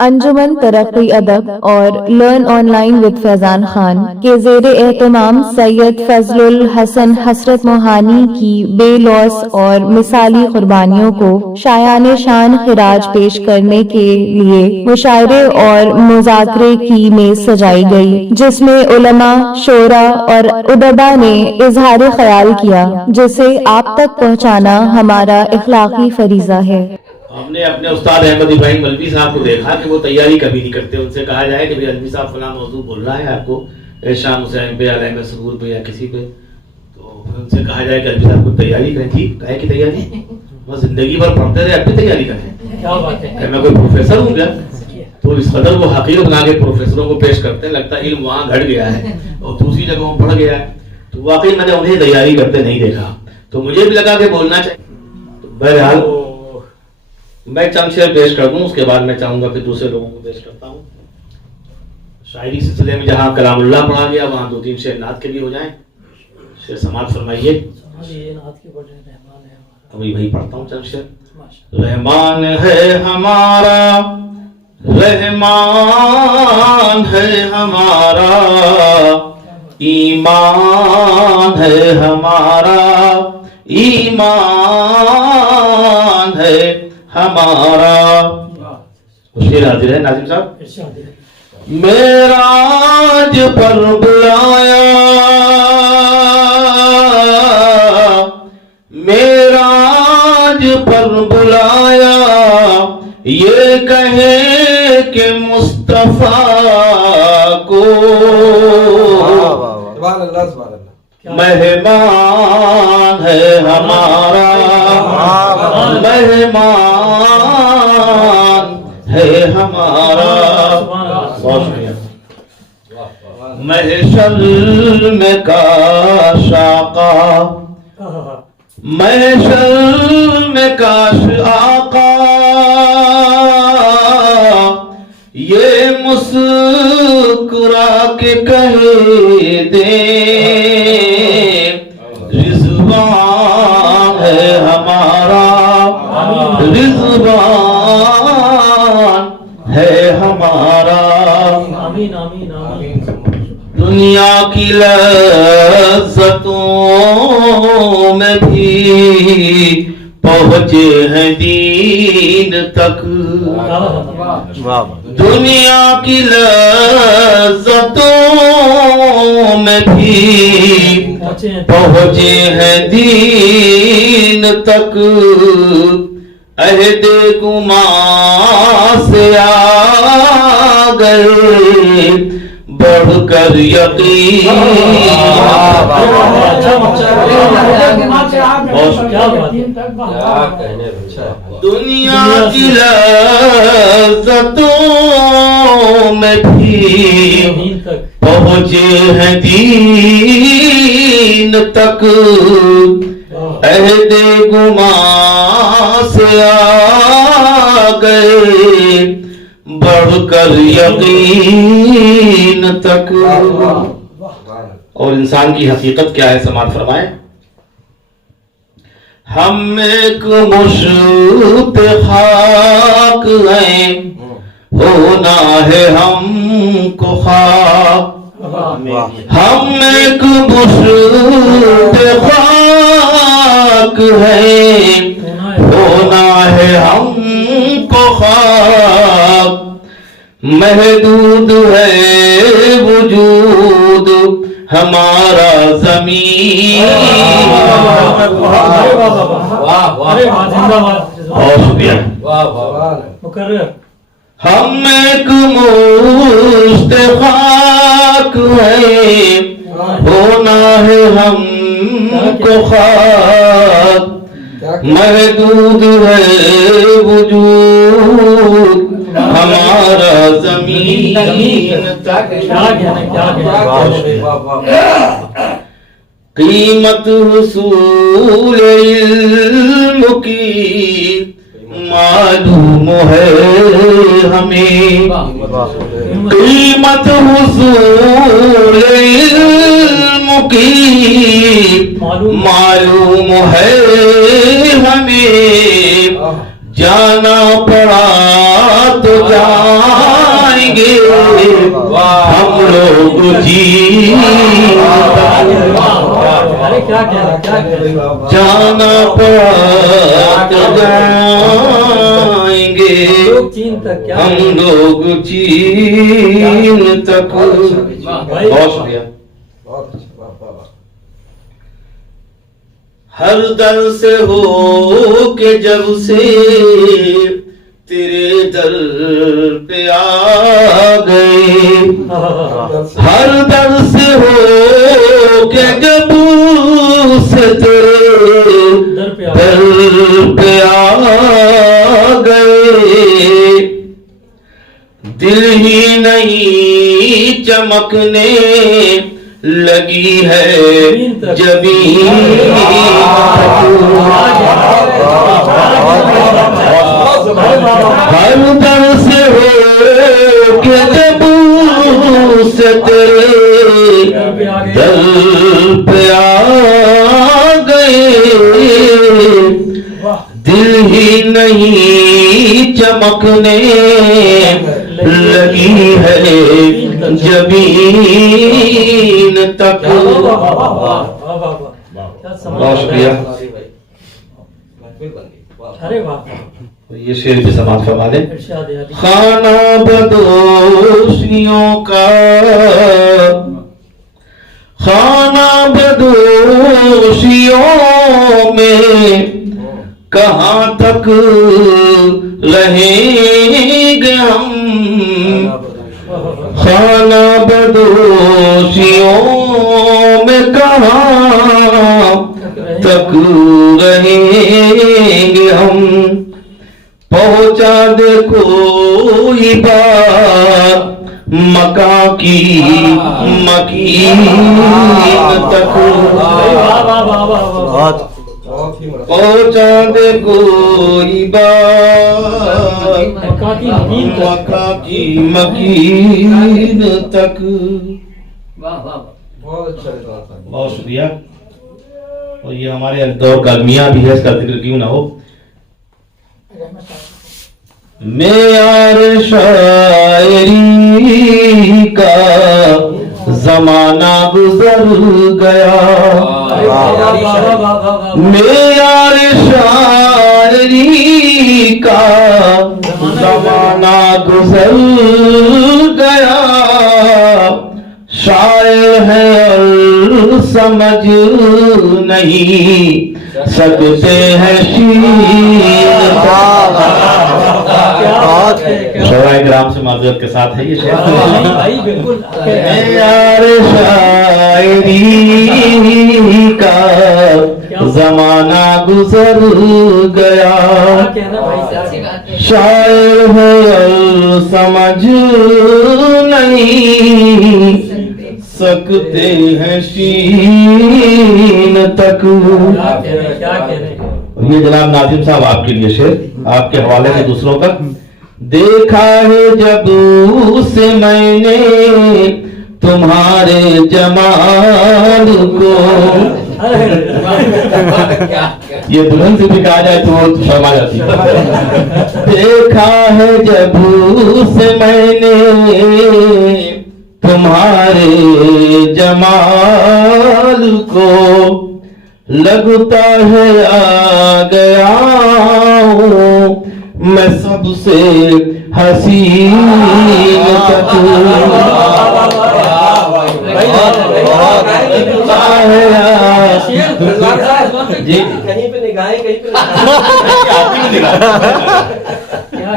انجمن ترقی ادب اور لرن آن لائن ود فیضان خان کے زیر اہتمام سید فضل الحسن حسرت موہانی کی بے لوث اور مثالی قربانیوں کو شایان شان خراج پیش کرنے کے لیے مشاعرے اور مذاکرے کی میز سجائی گئی، جس میں علماء، شعراء اور ادباء نے اظہار خیال کیا، جسے آپ تک پہنچانا ہمارا اخلاقی فریضہ ہے۔ ہم نے اپنے استاد احمد ابراہیم الوی صاحب کو دیکھا کہ وہ تیاری کبھی نہیں کرتے۔ ان سے کہا جائے کہ الوی صاحب فلاں موضوع بول رہا ہے آپ کو شام حسین پہ یا لہنگا سرور پہ یا کسی پہ، تو ان سے کہا جائے کہ الوی صاحب کو تیاری کریں۔ جی کہے کہ تیاری وہ زندگی بھر پڑھتے رہے، اب بھی تیاری کریں؟ میں کوئی پروفیسر ہوں کیا؟ تو اس قدر وہ حقیر بنا کے پروفیسروں کو پیش کرتے ہیں، لگتا ہے علم وہاں گھٹ گیا ہے اور دوسری جگہوں پڑھ گیا ہے۔ تو واقعی میں نے انہیں تیاری کرتے نہیں دیکھا، تو مجھے بھی لگا کہ بولنا چاہیے۔ بہرحال میں چند شعر پیش کر دوں، اس کے بعد میں چاہوں گا کہ دوسرے لوگوں کو پیش کرتا ہوں۔ شاعری سلسلے میں جہاں کلام اللہ پڑھا گیا وہاں دو تین شعر نعت کے بھی ہو جائیں۔ شعر سماعت فرمائیے۔ ابھی بھائی پڑھتا ہوں چند شعر۔ رحمان ہے ہمارا، رحمان ہے ہمارا، ایمان ہے ہمارا، ایمان ہے ہمارا۔ شعر حاضر ہے ناظم صاحب۔ معراج پر بلایا، معراج پر بلایا، یہ کہے کہ مصطفیٰ کو مہمان ہے ہمارا، مہمان ہے ہمارا۔ محشر میں کاش آقا، محشر میں کاش آقا، یہ مسکرا کے کہہ دیں رضوان ہے ہمارا، رضوان ہے ہمارا۔ دنیا کی لذتوں میں بھی پہنچے ہیں دین تک، دنیا کی لذتوں میں بھی پہنچے ہیں دین تک، عہد گماں سے آ گئے بڑھ کر یقین۔ دنیا کی لذتوں میں بھی پہنچے ہیں دین تک، عہد گماں سے آ گئے بڑھ کر یقین تک۔ اور انسان کی حقیقت کیا ہے سماعت فرمائیں۔ ہم ایک مشت خاک ہیں، ہونا ہے ہم کو خاک، ہم ایک مشت خاک ہیں، ہونا ہے ہم کو خاک، محدود ہے وجود ہمارا زمین۔ بہت شکریہ۔ ہم ایک مشت خاک ہیں، ہونا ہے ہم کو خاک، محدود ہے وجود ہمارا زمین تک۔ قیمت حصول علم کی معلوم ہے ہمیں، قیمت حصول علم کی معلوم ہے ہمیں، جانا پڑا تو جان جین جانا پڑا تو جائیں گے ہم لوگ چین تک. بہت شکریہ. ہر در سے ہو کے جب سے تیرے در پہ آ گئے, ہر در سے ہو کے جب سے تیرے در پہ آ گئے, دل ہی نہیں چمکنے لگی ہے جبین. ہر در سے ہو کے جب سے تیرے در پہ آ گئے, دل ہی نہیں چمکنے لگی ہے جبین تک. بہت شکریہ. یہ شعر بھی سماعت فرما دیں. خانہ بدوشیوں کا خانہ بدوشیوں میں کہاں تک رہیں گے ہم, خانہ بدوشیوں میں کہاں تک رہیں گے ہم, پہنچا دے کوئی بات مکان کی مکین تک, پہنچا دے کوئی بات مکان کی مکین تک. بہت شکریہ. اور یہ ہمارے دور کا میاں بھی ہے, اس کا ذکر کیوں نہ ہو. معیار شاعری کا زمانہ گزر گیا, معیار شاعری کا زمانہ گزر گیا, شاعر ہے اور سمجھ نہیں سکتے ہیں شعر. شعراء کرام سے معذرت کے ساتھ ہے یہ شعر. معیار شاعری کا زمانہ گزر گیا, شاعر ہے اور سمجھ نہیں سکتے ہیں شین تک. یہ جناب ناظم صاحب آپ کے لیے شعر آپ کے حوالے سے دوسروں کا. دیکھا ہے جب سے میں نے تمہارے جمال کو, یہ دلہن سے بھی کہا جائے تو وہ شرما جاتی ہے. دیکھا ہے جب سے میں نے تمہارے جمال کو, لگتا ہے آ گیا ہوں میں سب سے حسین تک. جی کہیں پہ نگاہیں کہیں پہ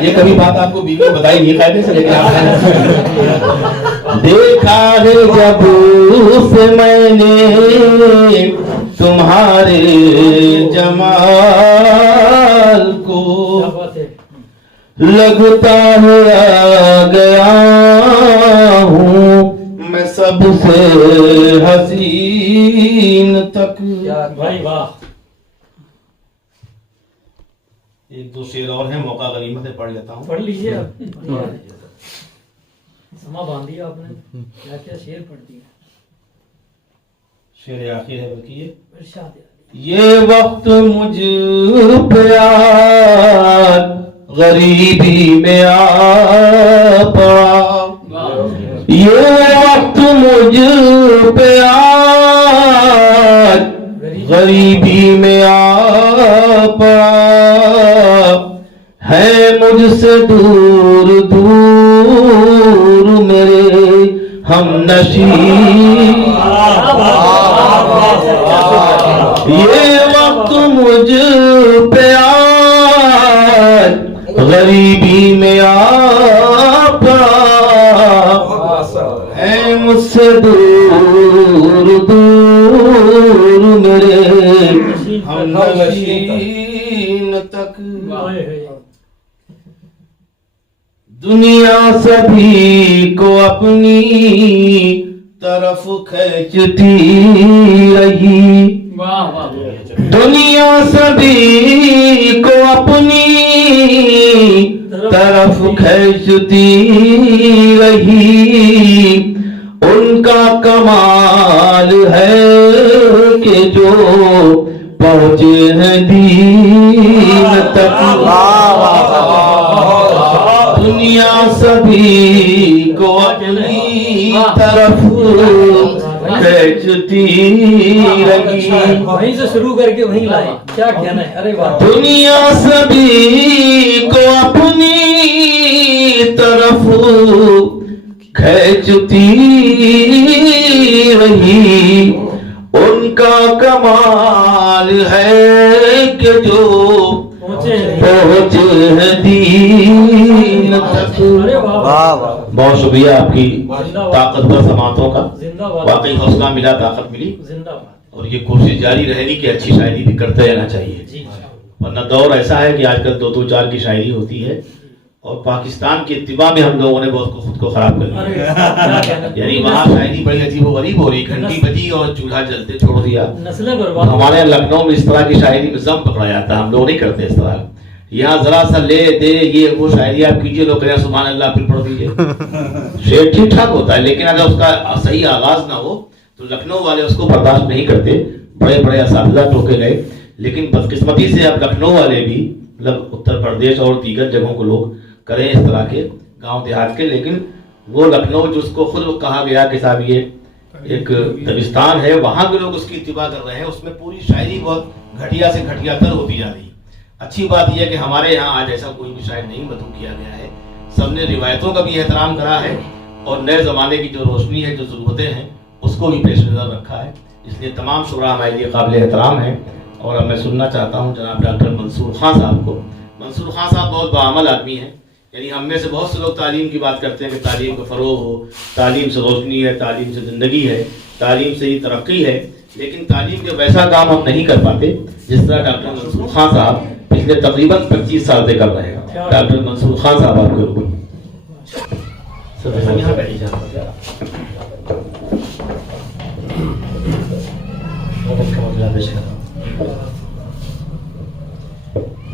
یہ کبھی بات آپ کو بیوی بتائی نہیں قاعدے سے, لیکن آپ دیکھا ہے جب سے میں نے تمہارے جمال کو, لگتا ہے آ گیا ہوں میں سب سے حسین تک. ایک دو شعر اور ہیں, موقع غنیمت ہے پڑھ لیتا ہوں. پڑھ لیجیے آپ. سما باندھی آپ نے, کیا کیا شعر پڑھ دیا. شعر آخر ہے بلکہ ارشاد. یہ وقت مجھ پہ غریبی میں آ پڑا, یہ وقت مجھ غریبی میں آپ ہے مجھ سے دور دور میرے ہم نشین یہ وقت مجھ پہ آج غریبی میں آپ ہے مجھ سے دور دور میرے ہم نشین تک دنیا سبھی کو اپنی طرف کھینچتی رہی دنیا سبھی کو اپنی طرف کھینچتی رہی ان کا کمال ہے کہ جو پہنچے ہیں دین تک دنیا سبھی کو اپنی طرف کھینچتی رہی وہیں سے شروع کر کے وہیں لائے کیا کہنا ہے ارے واہ دنیا سبھی کو اپنی طرف کھینچتی رہی ان کا کمال ہے کہ جو پہنچ ہے دین تک بہت شکریہ آپ کی طاقتور سماعتوں کا واقعی حوصلہ ملا طاقت ملی اور یہ کوشش جاری رہے گی کہ اچھی شاعری بھی کرتے رہنا چاہیے ورنہ دور ایسا ہے کہ آج کل 2-4 کی شاعری ہوتی ہے اور پاکستان کی اتباع میں ہم لوگوں نے بہت خود کو خراب کر لیا یعنی وہاں شاعری بڑی عجیب و غریب ہو رہی گھنٹی بجی اور چولہا جلتے چھوڑ دیا ہمارے لکھنؤ میں اس طرح کی شاعری میں ضم پکڑا جاتا ہے ہم لوگ نہیں کرتے اس طرح یہاں ذرا سا لے دے یہ وہ شاعری آپ کیجئے لوگ کہیں سبحان اللہ پھر پڑھ دیجئے شعر ٹھیک ٹھاک ہوتا ہے لیکن اگر اس کا صحیح آغاز نہ ہو تو لکھنؤ والے اس کو برداشت نہیں کرتے بڑے بڑے اساتذہ ٹوکے گئے لیکن بدقسمتی سے اب لکھنؤ والے بھی مطلب اتر پردیش اور دیگر جگہوں کو لوگ کریں اس طرح کے گاؤں دیہات کے لیکن وہ لکھنؤ جس کو خود کہا گیا کہ صاحب یہ ایک دبستان ہے وہاں کے لوگ اس کی اتباع کر رہے ہیں اس میں پوری شاعری بہت گھٹیا سے گھٹیا تر ہوتی جا رہی ہے اچھی بات یہ ہے کہ ہمارے یہاں آج ایسا کوئی بھی شاعر نہیں مدعو کیا گیا ہے سب نے روایتوں کا بھی احترام کرا ہے اور نئے زمانے کی جو روشنی ہے جو ضرورتیں ہیں اس کو بھی پیش نظر رکھا ہے اس لیے تمام شعراء ہمارے لیے قابل احترام ہیں اور اب میں سننا چاہتا ہوں جناب ڈاکٹر منصور خان صاحب کو منصور خان صاحب بہت باعمل آدمی ہیں یعنی ہم میں سے بہت سے لوگ تعلیم کی بات کرتے ہیں کہ تعلیم کا فروغ ہو تعلیم سے روشنی ہے تعلیم سے زندگی ہے تعلیم سے ہی ترقی ہے لیکن تعلیم کے ویسا کام ہم نہیں کر پاتے جس طرح ڈاکٹر منصور خان صاحب پچھلے تقریباً 25 سال سے کر رہے ہیں ڈاکٹر منصور خان صاحب آپ کے اوپر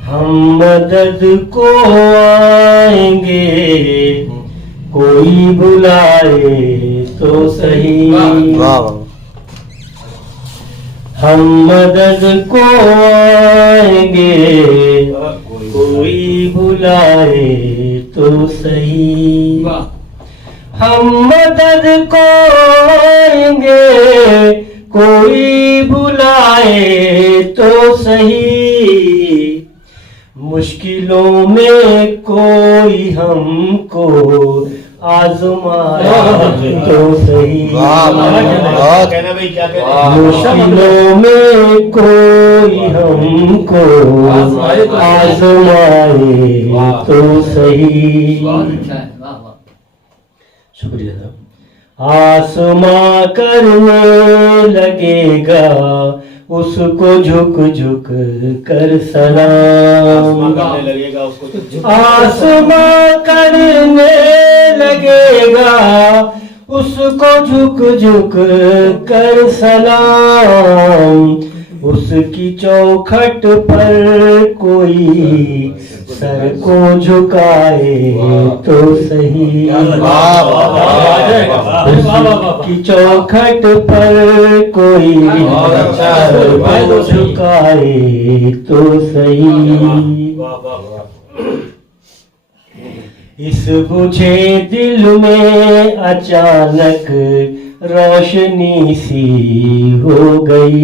ہم مدد کو آئیں گے کوئی بلائے تو صحیح ہم مدد کو آئیں گے کوئی بلائے تو صحیح ہم مدد کو آئیں گے کوئی بلائے تو صحیح مشکلوں میں کوئی ہم کو آزمائے تو صحیح مشکلوں میں کوئی ہم کو آزمائے تو صحیح شکریہ صاحب آسماں کرنے لگے گا اس کو جھک جھک کر سلام آسماں کرنے لگے گا اس کو جھک جھک کر سلام اس کی چوکھٹ پر کوئی سر کو جھکائے تو صحیح اس کی چوکھٹ پر کوئی سر کو جھکائے تو صحیح اس بجھے دل میں اچانک روشنی سی ہو گئی